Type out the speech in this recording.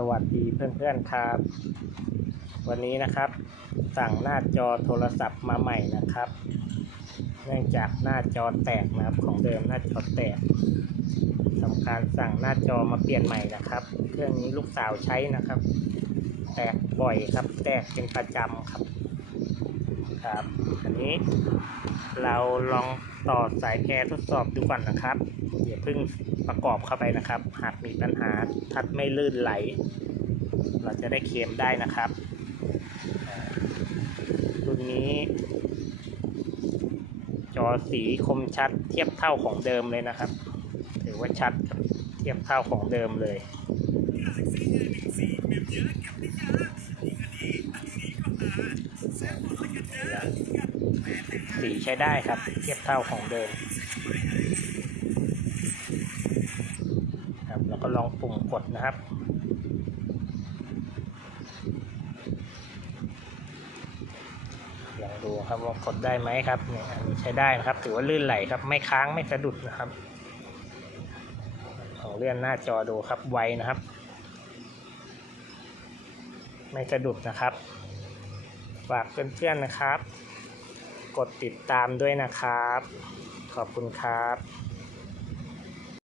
สวัสดีเพื่อนๆครับ วันนี้นะครับ สั่งหน้าจอโทรศัพท์มาใหม่นะครับ เนื่องจากหน้าจอแตกนะครับของเดิมหน้าจอแตกทำการสั่งหน้าจอมาเปลี่ยนใหม่นะครับ เครื่องนี้ลูกสาวใช้นะครับ แตกบ่อยครับ แตกเป็นประจำครับ ครับอันนี้เราลองต่อสายแอร์ทดสอบดูก่อนนะครับอย่าเพิ่งประกอบเข้าไปนะครับ หากมีปัญหาทัดไม่ลื่นไหล เราจะได้เคลมได้นะครับรุ่นนี้ จอสีคมชัดเทียบเท่าของเดิมเลยนะครับ ถือว่าชัดเทียบเท่าของเดิมเลย สีใช้ได้ครับ เทียบเท่าของเดิมครับแล้วก็ลองปุ่มกดนะครับ ลองดูครับว่ากดได้ไหมครับเนี่ยอันนี้ใช้ได้นะครับ ถือว่าลื่นไหลครับ ไม่ค้างไม่สะดุดนะครับลองเลื่อนหน้าจอดูครับไวนะครับ ไม่สะดุดนะครับ ฝากเพื่อนๆนะครับ กดติดตามด้วยนะครับ ขอบคุณครับ